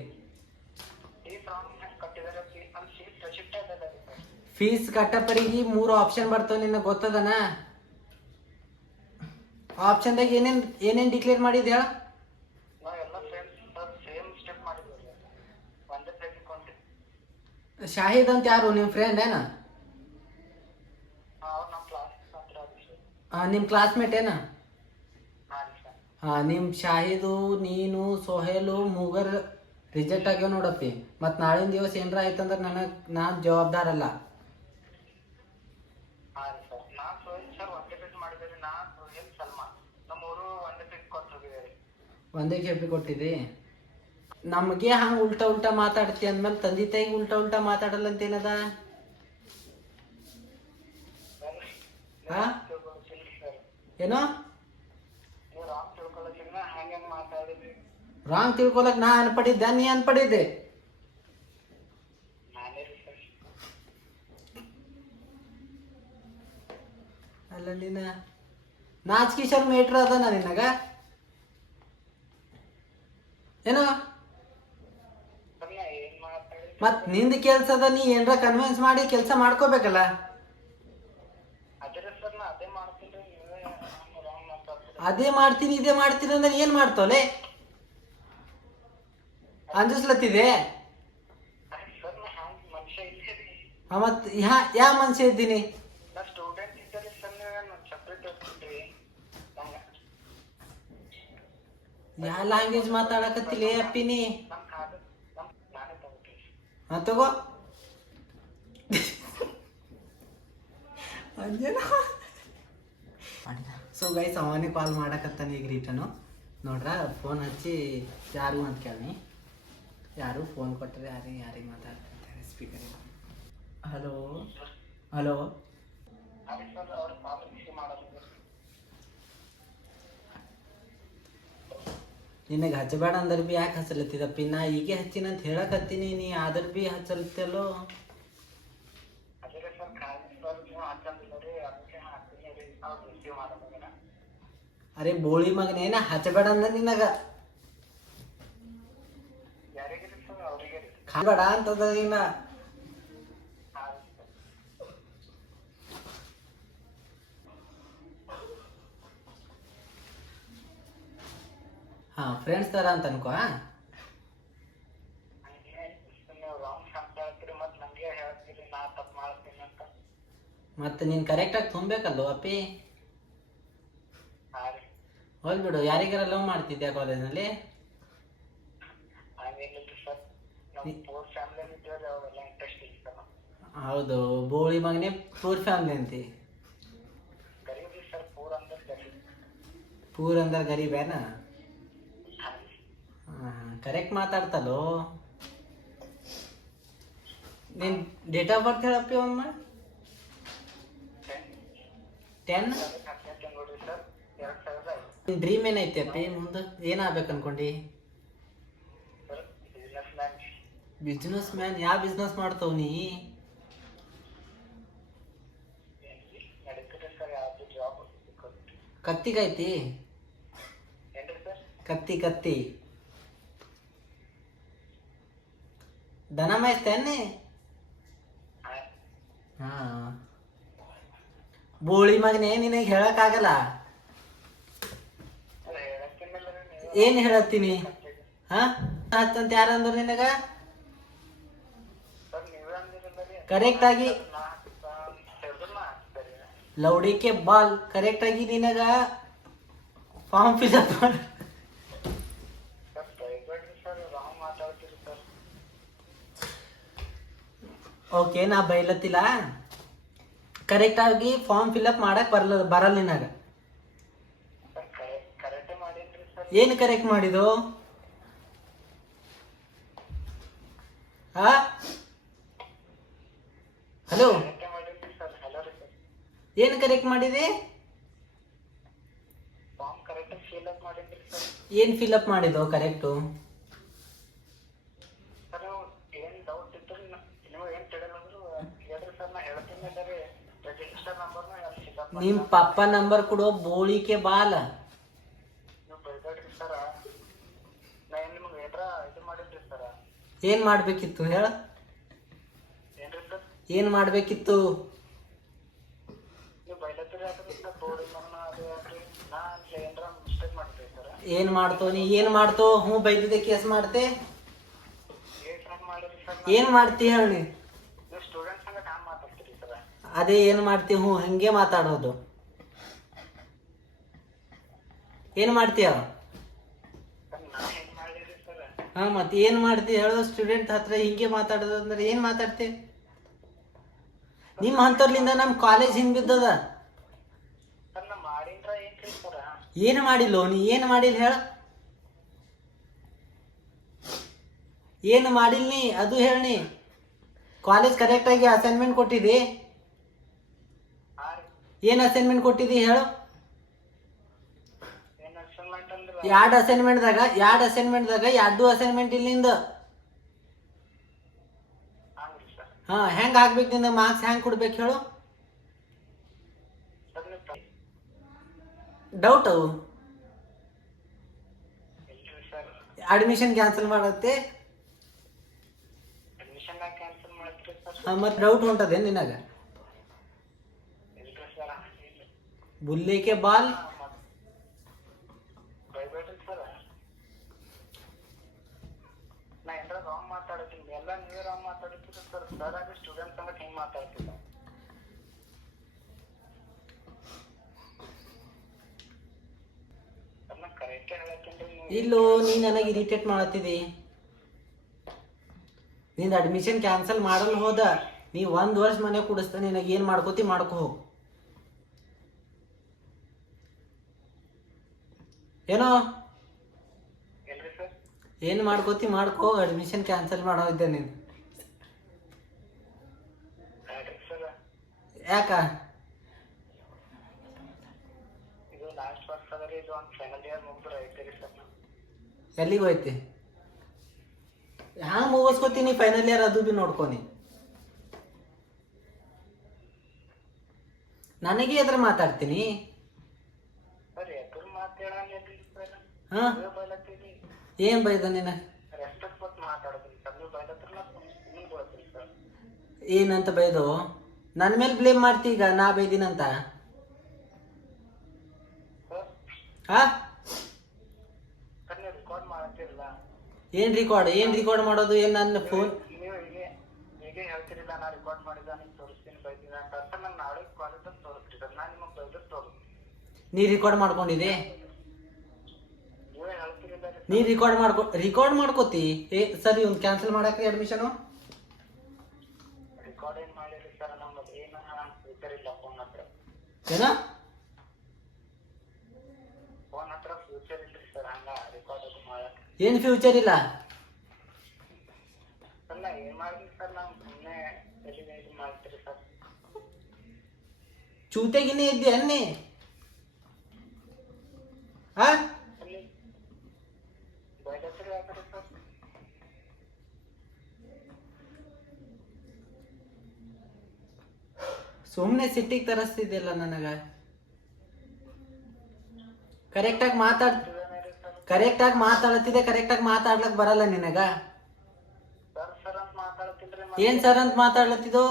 ಫೀಸ್ ರಾಂಗ್ ಕಟ್ಟಿದರೆ ನನ್ನ ಫೀಸ್ ರೆಸಿಪ್ಟ್ ಅದಲ್ಲ ರೀ ಸರ್. ಫೀಸ್ ಕಟ್ಟಪರಿಗೆ 3 ಆಪ್ಷನ್ ಬರ್ತವೆ, ನಿನಗೆ ಗೊತ್ತದನ? ಆಪ್ಷನ್ದಾಗ ಏನೇನು ಡಿಕ್ಲೇರ್ ಮಾಡಿದ್ದೆ ಹೇಳ? ನಾವು ಎಲ್ಲ ಸೇಮ್ ಸ್ಟೆಪ್ ಮಾಡಿದ್ವಿ ರೀ, ಒಂದೇ ಪ್ಲೇಸಿಗೆ ಕೊಂಡ್ರಿ. ಶಾಹಿದ್ ಅಂತ ಯಾರು ನಿಮ್ಮ ಫ್ರೆಂಡ್ ಏನ? ಅವ್ರು ನಮ್ಮ ಕ್ಲಾಸ್ ಹತ್ರ ಅದು ಸರ್. ನಿಮ್ಮ ಕ್ಲಾಸ್ಮೇಟ್ ಏನ? ಹಾಂ ರೀ ಸರ್. ಹಾಂ, ನಿಮ್ಮ ಶಾಹಿದು, ನೀನು, ಸೊಹೇಲು, ಮೂಗರ್ ರಿಜೆಕ್ಟ್ ಆಗ್ಯಾವ ನೋಡಪ್ಪಿ. ಮತ್ತು ನಾಳಿನ ದಿವಸ ಏನಾರ ಆಯ್ತಂದ್ರೆ ನಾನು ಜವಾಬ್ದಾರಲ್ಲ. ಹಾಂ ರೀ ಸರ್. ನಾನು ಸೋಹಿಲ್ ಸರ್ ಒಂದೇ ಪ್ಲೇಸ್ ಮಾಡಿದೆ ರೀ. ನಾನು ಸೋಹಿಲ್ ಸಲ್ಮಾನ್ ನಮ್ಮೂರು ಒಂದೇ ಪ್ಲೇಸ್ ಕೊಟ್ಟು ಹೋಗಿದ್ದೆ ರೀ. ಒಂದೇ ಕೆಪಿ ಕೊಟ್ಟಿದ್ದಿ. ನಮಗೆ ಹಂಗೆ ಉಲ್ಟಾ ಮಾತಾಡ್ತಿ ಅಂದ್ಮೇಲೆ ತಂದೆ ತಾಯಿಗೆ ಉಲ್ಟಾ ಮಾತಾಡಲ್ಲ ಅಂತೇನದ? ಹಾ, ಸರ್ ಏನೋ ನೀವು ರಾಂಗ್ ತಿಳ್ಕೊಳಕ್ಕಿಂತ ಹಂಗೆ ಮಾತಾಡಿದ್ರಿ. ರಾಂಗ್ ತಿಳ್ಕೊಳಕ್ ನಾ ಅನ್ಪಡಿದ್ದೆ, ನೀ ಅನ್ಪಡಿದ್ದೆ? ನಾನೇ ರೀ ಸರ್. ಅಲ್ಲ ನಿನ್ನ ನಾಚಿಕೆ ಶರ್ಮ ಏಟ್ರ ಅದನ ನಿನಗ? ಏನೋ ಸರ್ ನಾ ಏನು ಮಾತಾಡಿದ್ರಿ? ಮತ್ ನಿಂದ ಕೆಲ್ಸ ಅದ, ನೀ ಏನ್ರ ಕನ್ವಿನ್ಸ್ ಮಾಡಿ ಕೆಲಸ ಮಾಡ್ಕೋಬೇಕಲ್ಲ. ಅದೇ ಸರ್, ನಾ ಅದೇ ಮಾಡ್ತೀನಿ ರೀ. ನೀವೇ ರಾಂಗ್ ಮಾತಾಡ್ತೀರಿ. ಅದೇ ಮಾಡ್ತೀನಿ ಇದೇ ಮಾಡ್ತೀನಿ ಅಂದ್ರೆ ಏನ್ ಮಾಡ್ತವಲೆ? ಅಂಜಿಸ್ಲತ್ತಿದೆ? ಸರ್ ನಾ ಹ್ಯಾಂಗೆ ಮನುಷ್ಯ ಇದ್ದೆ ರೀ. ಮತ್ ಯಾವ ಮನುಷ್ಯ ಇದ್ದೀನಿ? ನಾ ಸ್ಟೂಡೆಂಟ್ ಇದ್ದರೆ ಸರ್, ನೀವು ಯಾವ ಲ್ಯಾಂಗ್ವೇಜ್ ಮಾತಾಡಕತ್ತಿಲ್ಲ ಅಪ್ಪಿನಿ? ನಮ್ಮ ಕಾದು ನಮ್ಮ ನಾನೇ ತಗೋತೀನಿ. ಹಾಂ ತಗೋ. ಸೊ ಗೈಸ್ ಅವನೇ ಕಾಲ್ ಮಾಡಕತ್ತಾನೆ ಈಗ ರಿಟರ್ನು. ನೋಡ್ರ ಫೋನ್ ಹಚ್ಚಿ ಯಾರು ಅಂತ ಕೇಳಿ, ಯಾರು ಫೋನ್ ಕೊಟ್ಟರೆ ಯಾರಿಗೆ ಮಾತಾಡ್ತಾರೆ ಸ್ಪೀಕರ್. ಹಲೋ ಹಲೋ ಅದೇ ಸರ್ ಅವ್ರ ಪಾಲಿಸಿ ಮಾಡೋದು. ನಿನಗೆ ಹಚ್ಚಬೇಡ ಅಂದ್ರೆ ಭೀ ಯಾಕೆ ಹಚ್ಚಲತ್ತಿದಪ್ಪಿ? ನಾ ಈಗೇ ಹಚ್ಚಿನಂತ ಹೇಳಕತ್ತೀನಿ, ನೀ ಆದ್ರೆ ಭೀ ಹಚ್ಚಲತ್ತಲ್ಲೋ. ಅದೇ ಸರ್ ಕಾಲೇಜ್ ಸರ್ ನೀವು ಹಚ್ಚಂದಿಲ್ಲ ರೀ, ಅದಕ್ಕೆ ಹಾಕ್ತೀನಿ ರೀ. ಅವ್ರು ರಿಸೀವ್ ಮಾಡೋದು. ಅರೆ ಬೋಳಿ ಮಗನೇನ ಹಚ್ಚಬೇಡ ಅಂದ ನಿನಗ ಯಾರಿಗೆ ರೀ ಸರ್? ಅವರಿಗೆ ರೀ. ಬೇಡ ಅಂತದ ನೀನ. ಹಾಂ ಫ್ರೆಂಡ್ಸ್ ಥರ ಅಂತ ಅನ್ಕೋ. ಮತ್ತೆ ನೀನು ಕರೆಕ್ಟಾಗಿ ತುಂಬಬೇಕಲ್ಲೋ ಅಪ್ಪಿ. ಹೋಲ್ಬಿಡು, ಯಾರಿಗಾರ ಲವ್ ಮಾಡ್ತಿದ್ಯಾ ಕಾಲೇಜ್ನಲ್ಲಿ? ಹೌದು, ಬೋಳಿ ಮಗನೇ ಪೂರ್ ಫ್ಯಾಮಿಲಿ ಅಂತಿ. ಪೂರ್ ಅಂದ್ರೆ ಗರೀಬೇನ? ಕರೆಕ್ಟ್ ಮಾತಾಡ್ತಲ್ಲೋ. ನಿನ್ ಡೇಟ್ ಆಫ್ ಬರ್ತ್ ಹೇಳಪ್ಪಿ ಒಮ್ಮ. 10. ನಿನ್ ಡ್ರೀಮ್ ಏನೈತಿ ಅಪ್ಪಿ ಮುಂದೆ? ಏನಾಗ್ಬೇಕು ಅನ್ಕೊಂಡಿ? Businessman? ಯಾವ ಬಿಸ್ನೆಸ್ ಮಾಡ್ತಾವ್ ನೀ? ಕತ್ತಿಗೈತಿ? ಕತ್ತಿ ದನ ಮಾಯ್ತೇನೆ? ಹಾ ಬೋಳಿ ಮಗನೇ, ನಿನಗೆ ಹೇಳಕ್ಕಾಗಲ್ಲ. ಏನ್ ಹೇಳತ್ತೀನಿ? ಹಾ ಹತ್ತಂತ ಯಾರಂದ್ರು ನಿನಗ? ಕರೆಕ್ಟ್ ಆಗಿ ಲೌಡಿಕೆ ಬಾಲ್ ಕರೆಕ್ಟ್ ಆಗಿ ನಿನಗ ಫಾರ್ಮ್ ಫಿಲ್ಅಪ್ ಮಾಡ. ಓಕೆ, ನಾ ಬೈಲತ್ತಿಲ್ಲ. ಕರೆಕ್ಟ್ ಆಗಿ ಫಾರ್ಮ್ ಫಿಲ್ಅಪ್ ಮಾಡಕ್ ಬರಲ್ಲ ನಿನಗ. ಏನು ಕರೆಕ್ಟ್ ಮಾಡಿದು? ಹಾ ಹಲೋ, ಏನು ಕರೆಕ್ಟ್ ಮಾಡಿದೆ? ಏನ್ ಫಿಲ್ಅಪ್ ಮಾಡಿದ್ದು ಕರೆಕ್ಟು? ನಿಮ್ ಪಪ್ಪ ನಂಬರ್ ಕೊಡು, ಬೋಳಿಕೆ ಬಾಲ. ಏನ್ ಮಾಡ್ಬೇಕಿತ್ತು ಹೇಳ? ಏನ್ ಮಾಡ್ಬೇಕಿತ್ತು? ಏನ್ ಮಾಡ್ತೋ ನೀ? ಏನ್ ಮಾಡ್ತೋ? ಹ್ಞೂ ಬೈದಿದ್ದೆ ಕೇಸ್ ಮಾಡ್ತೆ? ಏನ್ ಮಾಡ್ತಿ ಹೇಳಿ? ಅದೇ ಏನ್ ಮಾಡ್ತಿ? ಹ್ಞೂ ಹಂಗೆ ಮಾತಾಡೋದು. ಏನ್ ಮಾಡ್ತೀಯ? ಹಾ ಮತ್ತೆ ಏನ್ ಮಾಡ್ತಿ ಹೇಳೋ? ಸ್ಟೂಡೆಂಟ್ ಹತ್ರ ಹಿಂಗೆ ಮಾತಾಡೋದು ಅಂದ್ರೆ ಏನ್ ಮಾತಾಡ್ತಿ? ನಿಮ್ಮ ಅಂತರ್ಲಿಂದ ನಮ್ ಕಾಲೇಜ್ ಹಿಂಗ್ ಬಿದ್ದದ. ಏನು ಮಾಡಿಲ್ಲ ನೀ? ಏನು ಮಾಡಿಲ್ಲ ಹೇಳ? ಏನು ಮಾಡಿಲ್ಲ ನೀ ಅದು ಹೇಳಿ. ಕಾಲೇಜ್ ಕರೆಕ್ಟಾಗಿ ಅಸೈನ್ಮೆಂಟ್ ಕೊಟ್ಟಿದ್ದಿ? ಏನು ಅಸೈನ್ಮೆಂಟ್ ಕೊಟ್ಟಿದ್ದಿ ಹೇಳು? ಎರಡು ಅಸೈನ್ಮೆಂಟ್ದಾಗ ಎರಡು ಅಸೈನ್ಮೆಂಟ್ ಇಲ್ಲಿಂದ. ಹಾ ಹೆಂಗ್ ಹಾಕ್ಬೇಕು ನಿಂದ? ಮಾರ್ಕ್ಸ್ ಹೆಂಗ್ ಕೊಡ್ಬೇಕು ಹೇಳು? ಡೌಟ್ ಅವು. ಅಡ್ಮಿಷನ್ ಕ್ಯಾನ್ಸಲ್ ಮಾಡತ್ತೆ. ಮತ್ತೆ ಡೌಟ್ ಹೊಂಟದೆ ನಿನಗ? ಬುಲ್ಲಿಕೆ ಬಾಲ್. ಇಲ್ಲೋ ನೀ ನನಗೆ ಇರಿಟೇಟ್ ಮಾಡತ್ತಿದಿ. ನಿಂದು ಅಡ್ಮಿಷನ್ ಕ್ಯಾನ್ಸಲ್ ಮಾಡಲ್ ಹೋದ, ನೀ 1 ವರ್ಷ ಮನೆ ಕುಡಿಸ್ತ, ನಿನಗೆ ಏನು ಮಾಡ್ಕೋತಿ ಮಾಡ್ಕೋ ಹೋಗು. ಏನೋ ಏನ್ರಿ ಸರ್? ಏನು ಮಾಡ್ಕೋತಿ ಮಾಡ್ಕೋ, ಅಡ್ಮಿಷನ್ ಕ್ಯಾನ್ಸಲ್ ಮಾಡೋ ಇದ್ದೆ ನೀನು. ಬ್ಯಾಡ್ರಿ ಸರ್, ಯಾಕ? ಇದು ಲಾಸ್ಟ್ ವರ್ಷ ಅದ ರೀ, ಇದು ಒಂದು ಫೈನಲ್ ಇಯರ್ ಮುಗಿದ್ರೆ ಐತೆ ಸರ್. ಎಲ್ಲಿಗೆ ಹೋಯ್ತಿ? ಹ್ಯಾಂಗ ಮುಗಿಸ್ಕೋತೀನಿ ಫೈನಲ್ ಇಯರ್, ಅದು ಬಿ ನೋಡ್ಕೊನಿ. ನನಗೆ ಎದ್ರ ಮಾತಾಡ್ತೀನಿ? ಸರ್ ಎದುರು ಮಾತಾಡಂಗಿಲ್ರಿ ಸರ್. ಹಾ, ನೀವು ಬೈಲತ್ತೀರಿ, ಏನ್ ಬೈದ ನೀನ? ರೆಸ್ಪೆಕ್ಟ್ ಕೊಟ್ಟು ಮಾತಾಡೋದ್ರಿ ಸರ್. ನೀವು ಬೈಲತ್ರ ನಿಮ್ಗೆ ಗೊತ್ತ್ರಿ ಸರ್. ಏನಂತ ಬೈದು? ನನ್ನ ಮೇಲೆ ಬ್ಲೇಮ್ ಮಾಡ್ತಿ ಈಗ, ನಾ ಬೈದಿನಂತ? ಸರ್ ಹಾ, ಸರ್ ನೀವು ರೆಕಾರ್ಡ್ ಮಾಡ್ತಿರಲ್ಲ, ಏನ್ ರೆಕಾರ್ಡ್ ಮಾಡೋದು? ಏನ್ ನನ್ನ ಫೋನ್? ನೀವು ಹೀಗೆ ಹೇಳ್ತಿರಿಲ್ಲ, ನಾ ರೆಕಾರ್ಡ್ ಮಾಡಿದ ನಿಮ್ಗೆ ತೋರಿಸ್ತೀನಿ ಬೈದಿನ ಸರ್. ಸರ್ ನಂಗೆ ನಾಳೆ ಕಾಲೇಜಲ್ಲಿ ತೋರಿಸ್ರಿ ಸರ್, ನಾನು ನಿಮಗೆ ಬೈದ್ರೆ ತೋರಿಸ್ತೀನಿ. ನೀ ರೆಕಾರ್ಡ್ ಮಾಡ್ಕೊಂಡಿದೆ? ನೀವೇ ಹೇಳ್ತಿರಿಲ್ಲ ರೀ ನೀ ರೆಕಾರ್ಡ್ ಮಾಡ್ಕೋತಿ? ಸರಿ, ಒಂದು ಕ್ಯಾನ್ಸಲ್ ಮಾಡಕ್ರಿ ಅಡ್ಮಿಷನು. ರೆಕಾರ್ಡ್ ಏನು ಮಾಡಿರಿ ಸರ್? ನಮ್ಮದು ಏನು ಫ್ಯೂಚರ್ ಇಲ್ಲ ಫೋನ್ ಹತ್ರ. ಏನ ಫೋನ್ ಹತ್ರ ಫ್ಯೂಚರ್ ಇಲ್ರಿ ಸರ್, ಹಂಗ ರೆಕಾರ್ಡ್ ಅದು ಮಾಡಕ್ಕೆ. ಏನ್ ಫ್ಯೂಚರ್ ಇಲ್ಲ? ಸರ್ ನಾ ಏನು ಮಾಡಿದ್ರಿ ಸರ್? ನಾವು ಸುಮ್ಮನೆ ಎಲ್ಲಿಗೆ ಇದು ಮಾಡ್ತೀರಿ ಸರ್. ಚೂತೆಗಿನೇ ಇದ್ದೆ ಅನ್ನಿ. ಹಾ, ಅಲ್ಲಿ ಬೈಲತ್ರಿ ಯಾಕ್ರಿ ಸರ್? ಸುಮ್ಮನೆ ಸಿಟ್ಟಿಗೆ ತರಿಸ್ತಿದ್ಯಲ್ಲ ನನಗ. ಕರೆಕ್ಟಾಗಿ ಇದೇನೇ ಸರ್? ಮಾತಾಡ್ತಿದ್ದೆ, ಕರೆಕ್ಟಾಗಿ ಮಾತಾಡ್ಲಕ್ ಬರಲ್ಲ ನಿನಗ? ಸರ್ ಸರ್ ಅಂತ ಮಾತಾಡ್ತಿಲ್ರಿ. ಏನ್ ಸರ್ ಅಂತ ಮಾತಾಡ್ಲತ್ತಿದ್ದು?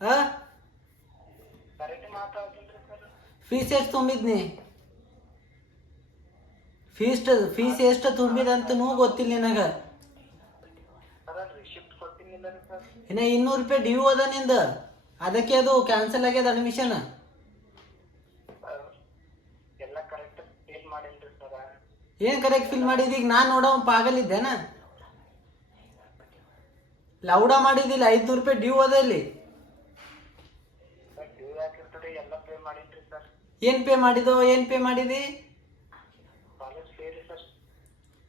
ಆ, ಕರೆಕ್ಟ್ ಮಾತಾಡ್ತಿಲ್ರಿ ಸರ್. ಫೀಸ್ ಎಷ್ಟು ತುಂಬಿದ್ನಿ? ಫೀಸ್ ಎಷ್ಟು ತುಂಬಿದಂತನೂ ಗೊತ್ತಿಲ್ಲ ನಿನಗ. ಸರ್ ರಿಸಿಪ್ಟ್ ಕೊಟ್ಟಿನಿಲ್ಲ ರೀ ಸರ್. ಇನ್ನ 200 ರೂಪಾಯಿ ಡ್ಯೂ ಅದ ನಿಂದ, ಅದಕ್ಕೆ ಅದು ಕ್ಯಾನ್ಸಲ್ ಆಗ್ಯದ ಅಡ್ಮಿಷನ್. ಎಲ್ಲ ಕರೆಕ್ಟ್ ಫೀಲ್ ಮಾಡಿಲ್ರಿ ಸರ್. ಏನ್ ಕರೆಕ್ಟ್ ಫಿಲ್ ಮಾಡಿದ? ಈಗ ನಾನ್ ನೋಡೋ ಪಾಗಲ್ ಇದ್ದೇನ? ಲೌಡ ಮಾಡಿದಿಲ್ಲ, 500 ರೂಪಾಯಿ ಡ್ಯೂ ಅದ ಇಲ್ಲಿ. ಸರ್ ಡ್ಯೂ ಯಾಕಿರ್ತದೆ? ಎಲ್ಲ ಪೇ ಮಾಡಿಲ್ರಿ ಸರ್. ಏನ್ ಪೇ ಮಾಡಿದಿ? ಕಾಲೇಜ್ ಫೀ ರೀ ಸರ್.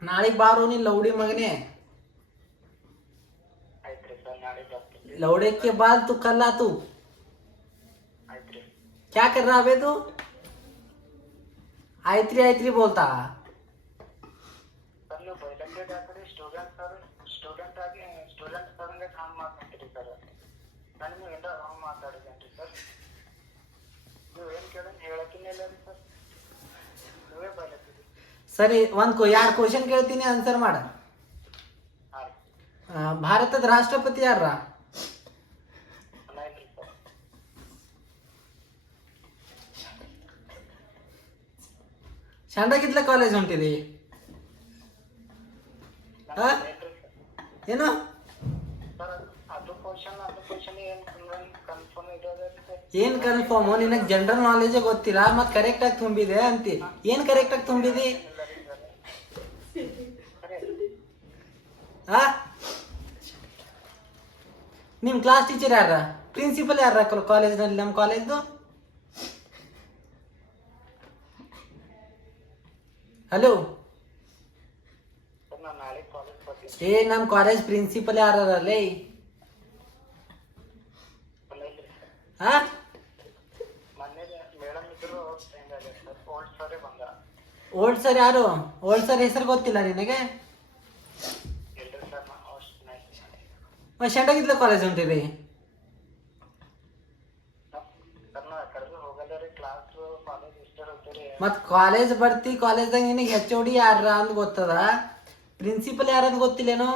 ನಾಳೆಗ್ ಬಾರೋ ನೀನ್ ಲೌಡಿ ಮಗನೇ. ಆಯ್ತ್ರಿ ಸರ್, ನಾಳೆ ಬರ್ತೀನಿ. लौड़े के बाद तू कल आ तू। ಆಯ್ತ್ರಿ. क्या कर रहा है तू? आयत्री बोलता। ಸರ್ ನೀವು ಬೈಲಂಗೆ ಹಾಕಿರಿ, ಸ್ಟೂಡೆಂಟ್ ಆಗಿ ಸ್ಟೂಡೆಂಟ್ ಸರಂಗೆ ಕಾಮ್ ಮಾಡ್ಕೊಂತೀರಿ ಸರ್. ನಾನು ನೀವು ಎಲ್ಲ ರಾಂಗ್ ಮಾತಾಡಿದ್ದೇನೆ ಸರ್. ನೀವು ಏನು ಕೇಳಿ ಹೇಳಕ್ಕಿನಿಲ್ಲ ರೀ ಸರ್. ನೀವೇ ಬೈಲತ್ತೀರಿ. ಸರಿ, ಎರಡು ಕ್ವಶನ್ ಕೇಳ್ತೀನಿ, ಆನ್ಸರ್ ಮಾಡ. ಹಾಂ ರೀ. ಭಾರತದ ರಾಷ್ಟ್ರಪತಿ ಯಾರ? ಆಯ್ತ್ರಿ ಸರ್. ಚಂದಾಗಿದ್ಲ ಕಾಲೇಜ್ ಹೊಂಟಿದಿ? ಏನು ಸರ್ ಅದು ಕ್ವಶನ್ ಏನು ಕನ್ಫರ್ಮ್ ಇರೋದು ಸರ್? ಏನ್ ಕನ್ಫರ್ಮ್? ನಿನಗೆ ಜನರಲ್ ನಾಲೆಜ್ ಗೊತ್ತಿಲ್ಲ, ಮತ್ ಕರೆಕ್ಟ್ ಆಗಿ ತುಂಬಿದೆ ಅಂತಿ. ಏನ್ ಕರೆಕ್ಟ್ ಆಗಿ ತುಂಬಿದಿ? ಆ, ನಿಮ್ ಕ್ಲಾಸ್ ಟೀಚರ್ ಯಾರ? ಪ್ರಿನ್ಸಿಪಲ್ ಯಾರ ಕಾಲೇಜ್ನಲ್ಲಿ? ನಮ್ಮ ಕಾಲೇಜ್ದು ಹಲೋ, ಸರ್ ನಾನು ನಾಳೆ ಕಾಲೇಜ್ ಬರ್ತೀನಿ. ನಮ್ ಕಾಲೇಜ್ ಪ್ರಿನ್ಸಿಪಲ್ ಯಾರಲ್ಲೇ? ಹಾ, ಮೊನ್ನೆ ಮೇಡಮ್ ಇದ್ರು ಚೇಂಜ್ ಆಗಿದೆ ಸರ್. ಓಲ್ಡ್ ಸರೇ ಬಂದ. ಓಲ್ಡ್ ಸರ್ ಯಾರು? ಓಲ್ಡ್ ಸರ್ ಹೆಸರು ಗೊತ್ತಿಲ್ಲ ನಿನಗೆ? ಇಲ್ರಿ ಸರ್, ನಾನು ಅಷ್ಟು ನೈಸ್ ಶಂಡಾಗಿದ್ಲ ಕಾಲೇಜ್ ಹೊಂಟಿರಿ? ಸರ್ ನಾ ಕರೆದು ಹೋಗಲ್ಲ ರೀ. ಕ್ಲಾಸ್ ಕಾಲೇಜ್ ಇಷ್ಟೇ ಹೋಗ್ತೀರಿ. ಮತ್ ಕಾಲೇಜ್ ಬರ್ತಿ, ಕಾಲೇಜ್ದಾಗ ನಿನಗೆ HOD ಯಾರ ಅಂತ ಗೊತ್ತದ, ಪ್ರಿನ್ಸಿಪಲ್ ಯಾರಂತ ಗೊತ್ತಿಲ್ಲೇನೋ?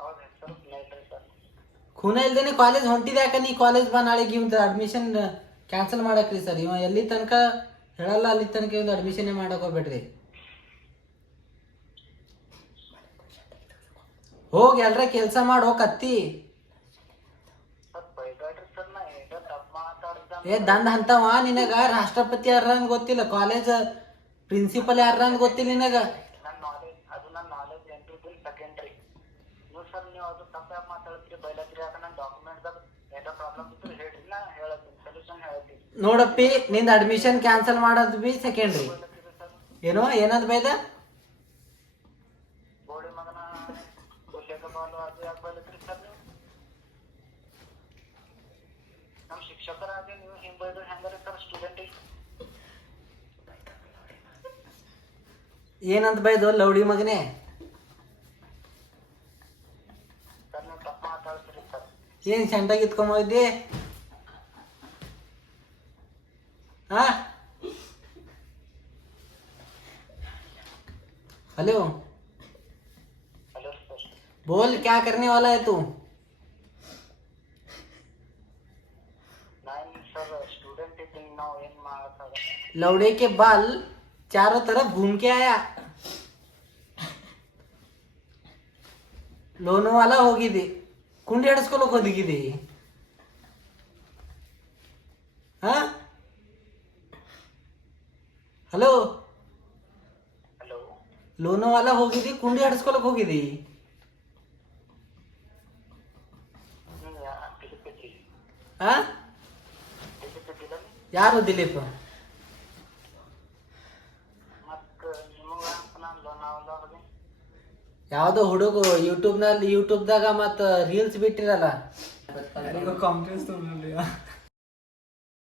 ಹೌದು ಸರ್, ಇಲ್ರಿ ಸರ್. ಖೂನ ಇಲ್ದೇನೆ ಕಾಲೇಜ್ ಹೊಂಟಿದೆ ಯಾಕ? ನೀ ಕಾಲೇಜ್ ಬಾ ನಾಳೆಗೆ, ಇವ್ದು ಅಡ್ಮಿಷನ್ ಕ್ಯಾನ್ಸಲ್ ಮಾಡಕ್ರಿ ಸರ್. ಇವ ಎಲ್ಲಿ ತನಕ ಹೇಳಲ್ಲ ಅಲ್ಲಿ ತನಕ ಇವ್ದು ಅಡ್ಮಿಷನ್ ಮಾಡಕ್ ಹೋಗ್ಬೇಡ್ರಿ. ಹೋಗಿ ಎಲ್ರ ಕೆಲಸ ಮಾಡೋ ಕತ್ತಿ. ಸರ್ ಬೈದ ಬೇಡ್ರಿ ಸರ್ ನಾ ಈಗ ತಪ್ಪು ಮಾತಾಡಿದ ಏ ದಂಡ ಅಂತವ ನಿನಗ ರಾಷ್ಟ್ರಪತಿ ಯಾರ ಅಂತ ಗೊತ್ತಿಲ್ಲ, ಕಾಲೇಜ್ ಪ್ರಿನ್ಸಿಪಲ್ ಯಾರ ಅಂತ ಗೊತ್ತಿಲ್ಲ ನಿನಗ. ನನ್ನ ನಾಲೆಜ್ ಎಂಟ್ರಿ ಸೆಕೆಂಡ್ರಿ. ನೀವು ಸರ್ ನೀವು ಅದು ತಪ್ಪು ಯಾಕೆ ಮಾತಾಡ್ತೀರಿ ಬೈಲತ್ರಿ? ಯಾಕೆ ನನ್ನ ಡಾಕ್ಯುಮೆಂಟ್ದಾಗ ಏನೋ ಪ್ರಾಬ್ಲಮ್ ಇತ್ತು ಹೇಳ್ರಿ, ನಾ ಹೇಳ್ತೀನಿ ಸೊಲ್ಯೂಷನ್ ಹೇಳ್ತೀನಿ. ನೋಡಪ್ಪಿ ನಿಂದ ಅಡ್ಮಿಷನ್ ಕ್ಯಾನ್ಸಲ್ ಮಾಡೋದು ಬಿ ಸೆಕೆಂಡ್ರಿ. ಬೈಲತ್ತೀರಿ ಸರ್ ಏನೋ ಏನಂತ ಬೈದ? ಗೋಳಿ ಮಗನ ಗುಲ್ಲೆಗ ಬಾಲು ಅದು ಯಾಕೆ ಬೈಲತ್ರಿ ಸರ್ ನೀವು? ನಮ್ಮ ಶಿಕ್ಷಕರಾಗಿ ನೀವು ಹಿಂಗೆ ಬೈದ್ರೆ ಹೆಂಗಾರಿ ಸರ್ ಸ್ಟೂಡೆಂಟಿಗೆ? ಏನಂತ ಬೈದು ಲೌಡಿ ಮಗನೇ? ಸರ್ ನೀವು ತಪ್ಪು ಮಾತಾಡ್ತೀರಿ ಸರ್. ಏನ್ ಸೆಂಟಾಗಿ ಇತ್ಕೊಂಬಂದಿದ್ದಿ? ಹಾ हेलो हेलो सर. बोल क्या करने वाला है तू? नहीं सर स्टूडेंट इतनी ना ಏನ್ ಮಾಡ್ತಾರೆ? लौड़े के बाल चारों तरफ घूम के आया, ಲೋನವಾಲ ಹೋಗಿದ್ದಿ, ಕುಂಡಿ ಹಿಡಿಸ್ಕೊಳಕ್ ಹೋಗಿದ್ದಿ. ಹಾ ಹಲೋ, हेलो ಲೋನವಾಲ ಹೋಗಿದ್ದಿ, ಕುಂಡಿ ಹಿಡಿಸ್ಕೊಳಕ್ ಹೋಗಿದ್ದಿ. ದಿಲೀಪ್ ಇದ್ರಿ? ಹಾ ದಿಲೀಪ್ ಇದ್ದಿಲ್ಲ ಯಾರು ದಿಲೀಪ್? ಮತ್ತ ನಿಮಗ ನಾನು ಲೋನಾವಲ್ಲ ಹೋಗಿ ಯಾವ್ದೋ ಹುಡುಗ ಯೂಟ್ಯೂಬ್ದಾಗ ಮತ್ತ ರೀಲ್ಸ್ ಬಿಟ್ಟಿರಲ್ಲ. कांग्रेस तो मिल लिया